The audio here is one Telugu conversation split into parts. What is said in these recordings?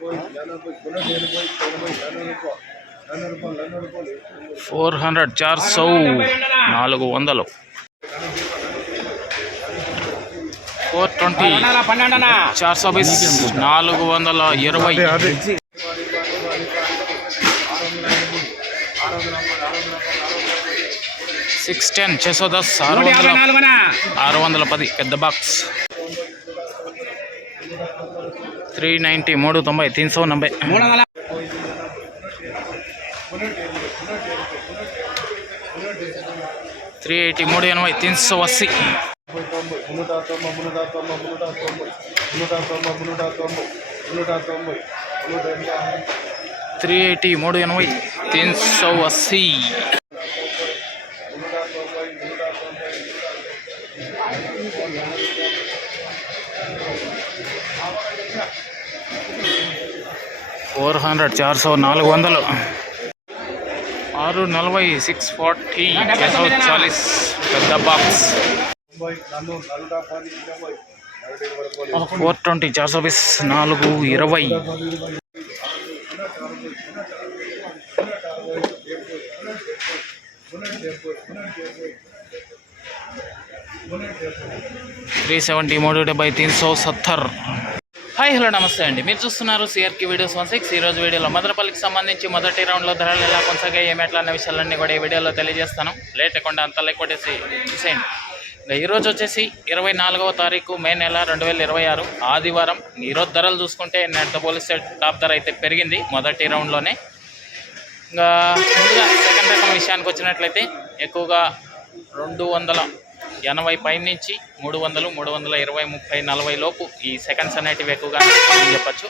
400 400 400 420 420 420 610 610 610 పెద్ద బాక్స్ 390 390 390 380 380 380 380 400 400 400 640 640 640 పెద్ద బాక్స్ 420 420 420 370 370 370 హాయ్ హలో నమస్తే అండి. మీరు చూస్తున్నారు సిఆర్కి వీడియోస్ 16. ఈరోజు వీడియోలో మదనపల్లికి సంబంధించి మొదటి రౌండ్లో ధరలు ఎలా కొనసాగాయి ఏమెట్లా అన్న విషయాలన్నీ కూడా ఈ వీడియోలో తెలియజేస్తాను. లేట్ లేకుండా అంత లైక్ కొట్టేసి చూసేయండి. ఈరోజు వచ్చేసి 24వ తారీఖు మే నెల 2026 ఆదివారం. ఈరోజు ధరలు చూసుకుంటే నెట్తో పోలిస్తే టాప్ ధర అయితే పెరిగింది మొదటి రౌండ్లోనే. ఇంకా ముందుగా సెకండ్ రకం విషయానికి వచ్చినట్లయితే ఎక్కువగా 280 పై నుంచి 300 320 30 40 లోపు ఈ సెకండ్స్ అనేటివి ఎక్కువగా చెప్పచ్చు.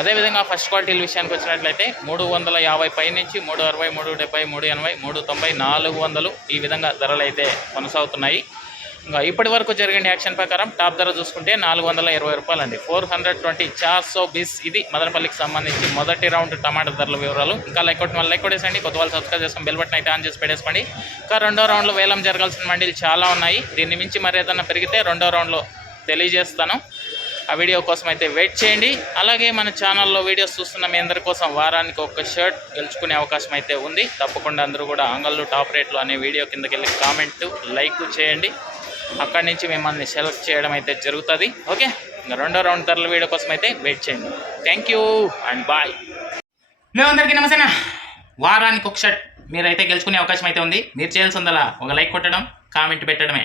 అదేవిధంగా ఫస్ట్ క్వాలిటీల విషయానికి వచ్చినట్లయితే 350 పై నుంచి 360 370 380 390 400 ఈ విధంగా ధరలు అయితే కొనసాగుతున్నాయి. ఇంకా ఇప్పటి వరకు జరిగిన యాక్షన్ ప్రకారం టాప్ ధర చూసుకుంటే 420 రూపాయలు అండి. 420 420 ఇది మదనపల్లికి సంబంధించి మొదటి రౌండ్ టమాటా ధరల వివరాలు. ఇంకా లైక్ కొట్టేసండి. కొత్త వాళ్ళు సబ్స్క్రైబ్ చేసుకొని బెల్ బటన్ అయితే ఆన్ చేసి పెట్టేసుకోండి. ఇంకా రెండో రౌండ్లో వేలం జరగాల్సిన మండీలు చాలా ఉన్నాయి. దీన్ని మించి మరి ఏదైనా పెరిగితే రెండో రౌండ్లో తెలియజేస్తాను. ఆ వీడియో కోసం అయితే వెయిట్ చేయండి. అలాగే మన ఛానల్లో వీడియోస్ చూస్తున్న మీ అందరి కోసం వారానికి ఒక షర్ట్ గెలుచుకునే అవకాశం అయితే ఉంది. తప్పకుండా అందరూ కూడా అంగళ్ళు టాప్ రేట్లు అనే వీడియో కిందకి వెళ్ళి కామెంట్ లైక్ చేయండి. అక్కడి నుంచి మిమ్మల్ని సెలెక్ట్ చేయడం అయితే జరుగుతుంది. ఓకే, ఇంకా రెండో రౌండ్ ధరల వీడియో కోసం అయితే వెయిట్ చేయండి. Thank you and bye. అందరికీ నమస్తేనా. వారానికి ఒక షర్ట్ మీరైతే గెలుచుకునే అవకాశం అయితే ఉంది. మీరు చేయాల్సిందలా ఒక లైక్ కొట్టడం, కామెంట్ పెట్టడమే.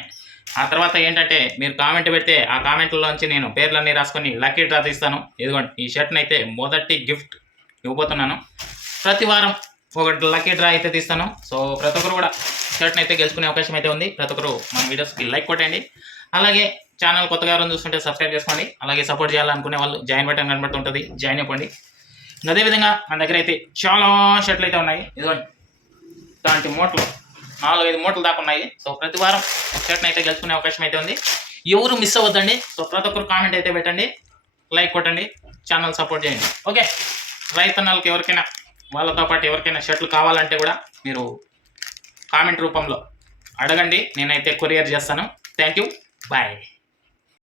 ఆ తర్వాత ఏంటంటే మీరు కామెంట్ పెడితే ఆ కామెంట్లోంచి నేను పేర్లన్నీ రాసుకొని లక్కీ డ్రా తీస్తాను. ఇదిగోండి ఈ షర్ట్ని అయితే మొదటి గిఫ్ట్ ఇవ్వబోతున్నాను. ప్రతి వారం ఒక లక్కీ డ్రా అయితే తీస్తాను. సో ప్రతి ఒక్కరు కూడా షర్ట్ని అయితే గెలుచుకునే అవకాశం అయితే ఉంది. ప్రతి ఒక్కరు మన వీడియోస్కి లైక్ కొట్టండి. అలాగే ఛానల్ కొత్తగా ఎవరైనా చూస్తుంటే సబ్స్క్రైబ్ చేసుకోండి. అలాగే సపోర్ట్ చేయాలనుకునే వాళ్ళు జాయిన్ బటన్ కనబడుతుంటుంది, జాయిన్ అయిపోండి. అదేవిధంగా మన దగ్గర అయితే చాలా షర్ట్లు అయితే ఉన్నాయి. ఇదిగోండి ఇలాంటి మూటలు 4-5 మూటలు దాకా ఉన్నాయి. సో ప్రతి వారం షర్ట్ని అయితే గెలుచుకునే అవకాశం అయితే ఉంది. ఎవరు మిస్ అవ్వద్దండి. సో ప్రతి ఒక్కరు కామెంట్ అయితే పెట్టండి, లైక్ కొట్టండి, ఛానల్ సపోర్ట్ చేయండి. ఓకే, రైతన్నలకి ఎవరికైనా వాళ్ళతో పాటు ఎవరికైనా షర్ట్లు కావాలంటే కూడా మీరు కామెంట్ రూపంలో అడగండి, నేనైతే కొరియర్ చేస్తాను. Thank you, bye.